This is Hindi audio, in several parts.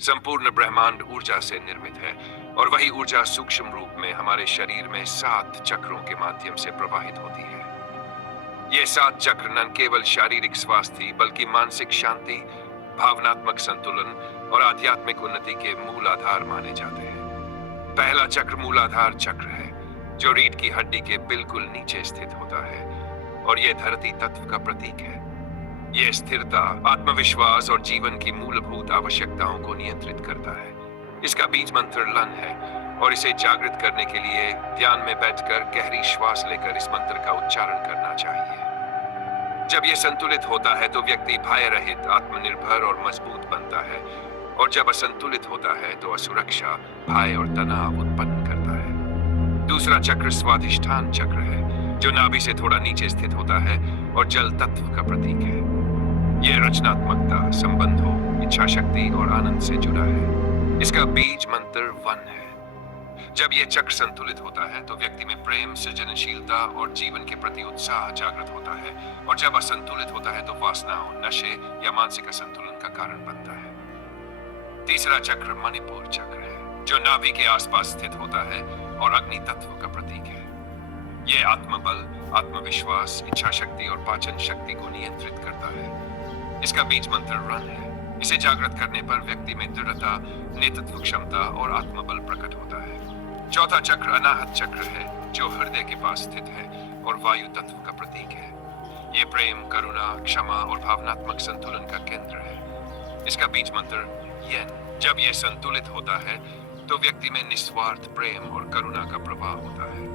संपूर्ण ब्रह्मांड ऊर्जा से निर्मित है और वही ऊर्जा सूक्ष्म रूप में हमारे शरीर में 7 चक्रों के माध्यम से प्रवाहित होती है। ये 7 चक्र न केवल शारीरिक स्वास्थ्य बल्कि मानसिक शांति, भावनात्मक संतुलन और आध्यात्मिक उन्नति के मूल आधार माने जाते हैं। पहला चक्र मूलाधार चक्र है, जो रीढ़ की हड्डी के बिल्कुल नीचे स्थित होता है और यह धरती तत्व का प्रतीक है। यह स्थिरता, आत्मविश्वास और जीवन की मूलभूत आवश्यकताओं को नियंत्रित करता है। इसका बीज मंत्र लन है और इसे जागृत करने के लिए ध्यान में बैठकर गहरी श्वास लेकर इस मंत्र का उच्चारण करना चाहिए। जब यह संतुलित होता है तो व्यक्ति भय रहित, आत्मनिर्भर और मजबूत बनता है, और जब असंतुलित होता है तो असुरक्षा, भय और तनाव उत्पन्न करता है। दूसरा चक्र स्वाधिष्ठान चक्र है, जो नाभि से थोड़ा नीचे स्थित होता है और जल तत्व का प्रतीक है। यह रचनात्मकता, संबंधों, इच्छा शक्ति और आनंद से जुड़ा है। इसका बीज मंत्र वन है। जब यह चक्र संतुलित होता है तो व्यक्ति में प्रेम, सृजनशीलता और जीवन के प्रति उत्साह जागृत होता है, और जब असंतुलित होता है तो वासनाओं, नशे या मानसिक असंतुलन का कारण बनता है। तीसरा चक्र मणिपुर चक्र है, जो नाभि के आसपास स्थित होता है और अग्नि तत्व का प्रतीक है। यह आत्मबल, आत्मविश्वास, इच्छा शक्ति और पाचन शक्ति को नियंत्रित करता है। इसका बीज मंत्र रन है। इसे जागृत करने पर व्यक्ति में दृढ़ता, नेतृत्व क्षमता और आत्मबल प्रकट होता है। चौथा चक्र अनाहत चक्र है, जो हृदय के पास स्थित है और वायु तत्व का प्रतीक है। यह प्रेम, करुणा, क्षमा और भावनात्मक संतुलन का केंद्र है। इसका बीज मंत्र येन। जब यह संतुलित होता है तो व्यक्ति में निस्वार्थ प्रेम और करुणा का प्रवाह होता है।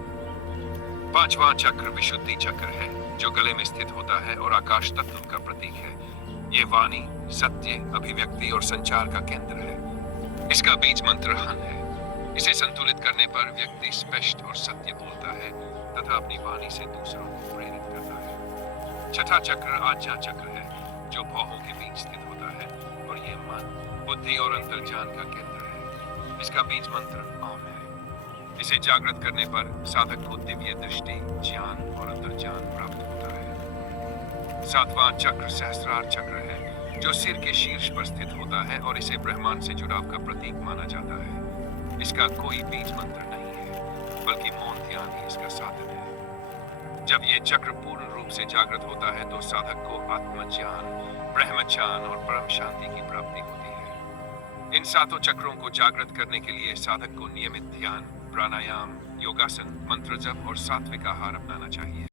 पांचवां चक्र विशुद्धि चक्र है, जो गले में स्थित होता है और आकाश तत्व का प्रतीक है। ये वाणी, सत्य, अभिव्यक्ति और संचार का केंद्र है। इसका बीज मंत्र हन है। इसे संतुलित करने पर व्यक्ति स्पष्ट और सत्य बोलता है तथा अपनी वाणी से दूसरों को प्रेरित करता है। छठा चक्र आज्ञा चक्र है, जो भौहों के बीच स्थित होता है और ये मन, बुद्धि और अंतर्ज्ञान का केंद्र है। इसका बीज मंत्र ओम है। इसे जागृत करने पर साधक को दिव्य दृष्टि, ज्ञान और अंतर्ज्ञान प्राप्त होता है। सातवां चक्र सहस्रार चक्र है, जो सिर के शीर्ष पर स्थित होता है और इसे ब्रह्मांड से जुड़ाव का प्रतीक माना जाता है। इसका कोई बीज मंत्र नहीं है, बल्कि मौन ध्यान ही इसका साधन है। जब यह चक्र पूर्ण रूप से जागृत होता है तो साधक को आत्मज्ञान, ब्रह्मज्ञान और परम शांति की प्राप्ति होती है। इन सातों चक्रों को जागृत करने के लिए साधक को नियमित ध्यान, प्राणायाम, योगासन, मंत्र जप और सात्विक आहार अपनाना चाहिए।